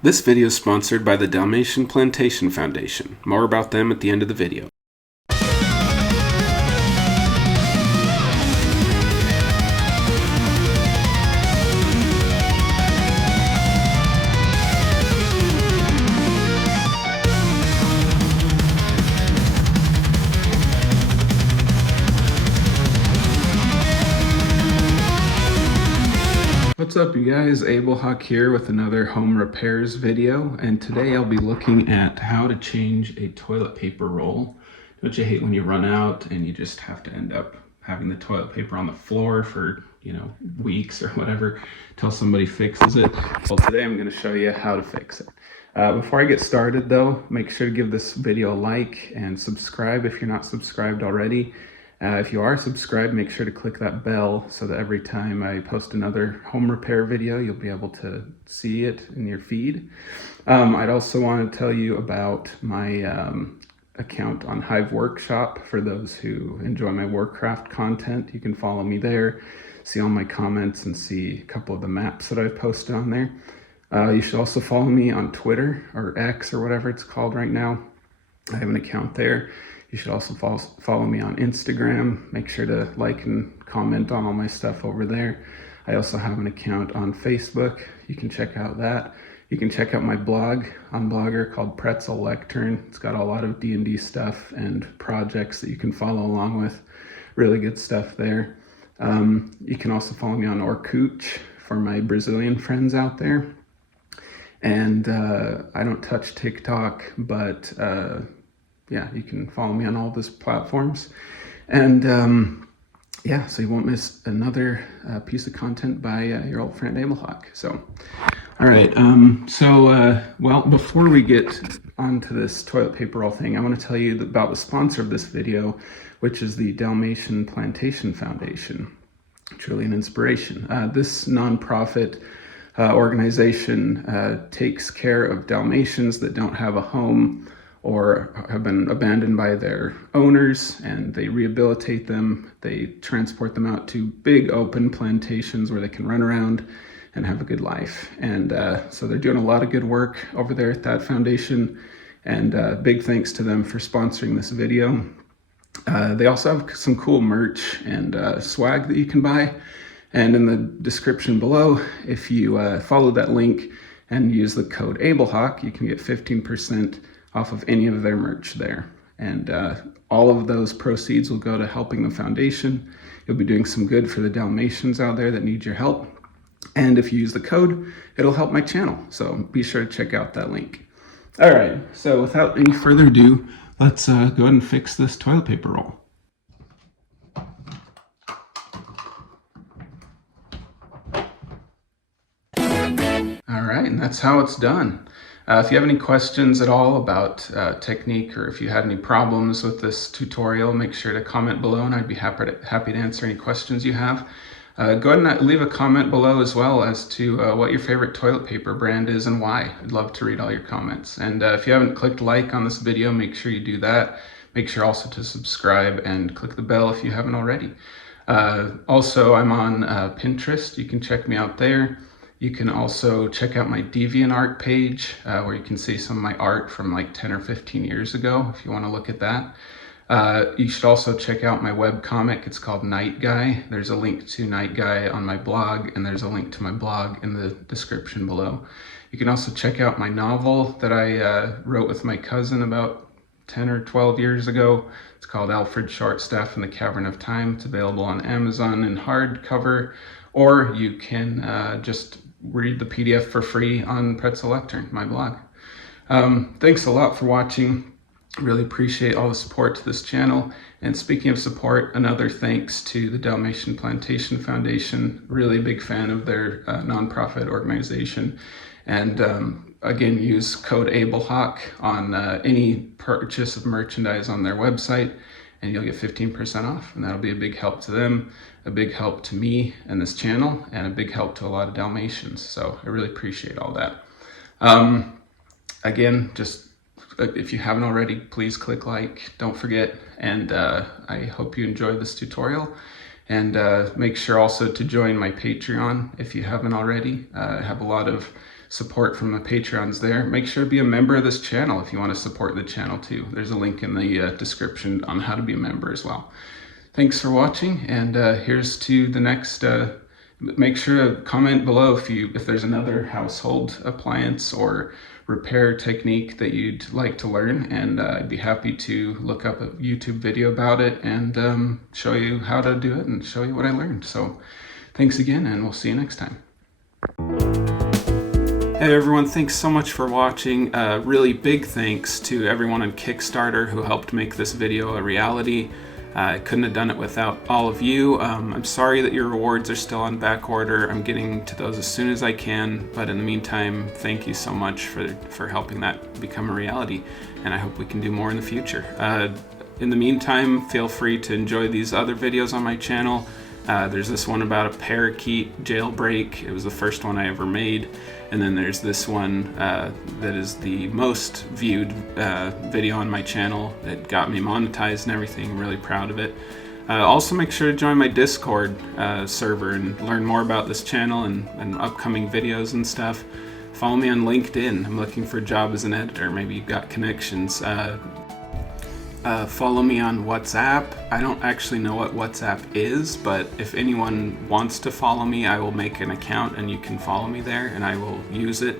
This video is sponsored by the Dalmatian Plantation Foundation. More about them at the end of the video. What's up, you guys? Abelhawk here with another home repairs video, and today I'll be looking at how to change a toilet paper roll. Don't you hate when you run out and you just have to end up having the toilet paper on the floor for, weeks or whatever until somebody fixes it? Well, today I'm going to show you how to fix it. Before I get started though, make sure to give this video a like and subscribe if you're not subscribed already. If you are subscribed, make sure to click that bell so that every time I post another home repair video, you'll be able to see it in your feed. I'd also want to tell you about my account on Hive Workshop. For those who enjoy my Warcraft content, you can follow me there, see all my comments, and see a couple of the maps that I've posted on there. You should also follow me on Twitter, or X, or whatever it's called right now. I have an account there. You should also follow me on Instagram. Make sure to like and comment on all my stuff over there. I also have an account on Facebook. You can check out that. You can check out my blog on Blogger called Pretzel Lectern. It's got a lot of D&D stuff and projects that you can follow along with. Really good stuff there. You can also follow me on Orkut for my Brazilian friends out there. And I don't touch TikTok, but yeah, you can follow me on all those platforms. And yeah, so you won't miss another piece of content by your old friend Abelhawk. So, all right. Well, before we get onto this toilet paper roll thing, I want to tell you about the sponsor of this video, which is the Dalmatian Plantation Foundation. Truly an inspiration. This nonprofit organization takes care of Dalmatians that don't have a home or have been abandoned by their owners, and they rehabilitate them. They transport them out to big open plantations where they can run around and have a good life. And so they're doing a lot of good work over there at that foundation, and big thanks to them for sponsoring this video. They also have some cool merch and swag that you can buy. And in the description below, if you follow that link and use the code Abelhawk, you can get 15% off of any of their merch there. And all of those proceeds will go to helping the foundation. You'll be doing some good for the Dalmatians out there that need your help. And if you use the code, it'll help my channel. So be sure to check out that link. All right, so without any further ado, let's go ahead and fix this toilet paper roll. All right, and that's how it's done. If you have any questions at all about technique, or if you had any problems with this tutorial, make sure to comment below and I'd be happy to answer any questions you have. Go ahead and leave a comment below as well as to what your favorite toilet paper brand is and why. I'd love to read all your comments. And if you haven't clicked like on this video, make sure you do that. Make sure also to subscribe and click the bell if you haven't already. Also, I'm on Pinterest. You can check me out there. You can also check out my DeviantArt page where you can see some of my art from like 10 or 15 years ago if you want to look at that. You should also check out my webcomic. It's called Night Guy. There's a link to Night Guy on my blog, and there's a link to my blog in the description below. You can also check out my novel that I wrote with my cousin about 10 or 12 years ago. It's called Alfred Shortstaff and the Cavern of Time. It's available on Amazon in hardcover, or you can just read the PDF for free on Pretzel Lectern, my blog. Thanks a lot for watching. Really appreciate all the support to this channel. And speaking of support, another thanks to the Dalmatian Plantation Foundation. Really big fan of their nonprofit organization. And again, use code Abelhawk on any purchase of merchandise on their website, and you'll get 15% off, and that'll be a big help to them, a big help to me and this channel, and a big help to a lot of Dalmatians. So I really appreciate all that. Again, just if you haven't already, please click like, don't forget, and I hope you enjoyed this tutorial. And make sure also to join my Patreon if you haven't already. I have a lot of support from the Patreons there. Make sure to be a member of this channel if you want to support the channel too. There's a link in the description on how to be a member as well. Thanks for watching, and here's to the next. Make sure to comment below if there's another household appliance or repair technique that you'd like to learn, and I'd be happy to look up a YouTube video about it and show you how to do it and show you what I learned. So thanks again, and we'll see you next time. Hey everyone, thanks so much for watching. Really big thanks to everyone on Kickstarter who helped make this video a reality. I couldn't have done it without all of you. I'm sorry that your rewards are still on back order. I'm getting to those as soon as I can, but in the meantime, thank you so much for helping that become a reality, and I hope we can do more in the future. In the meantime, feel free to enjoy these other videos on my channel. There's this one about a parakeet jailbreak. It was the first one I ever made. And then there's this one that is the most viewed video on my channel that got me monetized and everything. I'm really proud of it. Also make sure to join my Discord server and learn more about this channel and upcoming videos and stuff. Follow me on LinkedIn. I'm looking for a job as an editor. Maybe you've got connections. Follow me on WhatsApp. I don't actually know what WhatsApp is, but if anyone wants to follow me, I will make an account and you can follow me there and I will use it.